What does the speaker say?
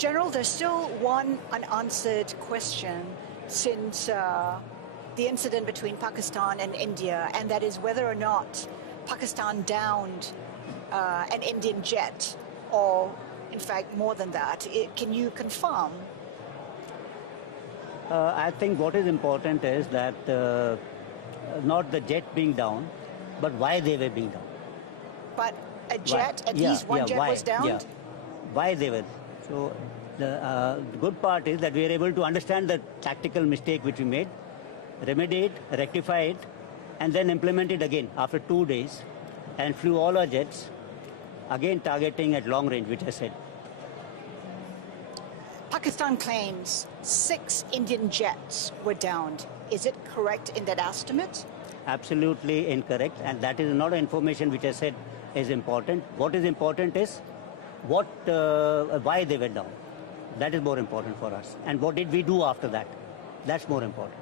General, there's still one unanswered question since the incident between Pakistan and India, and that is whether or not Pakistan downed an Indian jet, or in fact more than that. Can you confirm? I think what is important is that not the jet being down, but why they were being down. But a jet, at least one jet was downed? Yeah. Why they were. So the good part is that we are able to understand the tactical mistake which we made, remedy it, rectify it, and then implement it again after 2 days, and flew all our jets, again targeting at long range, which I said. Pakistan claims 6 Indian jets were downed. Is it correct in that estimate? Absolutely incorrect, and that is not information which I said is important. What is important is why they were down. That is more important for us. And what did we do after that? That's more important.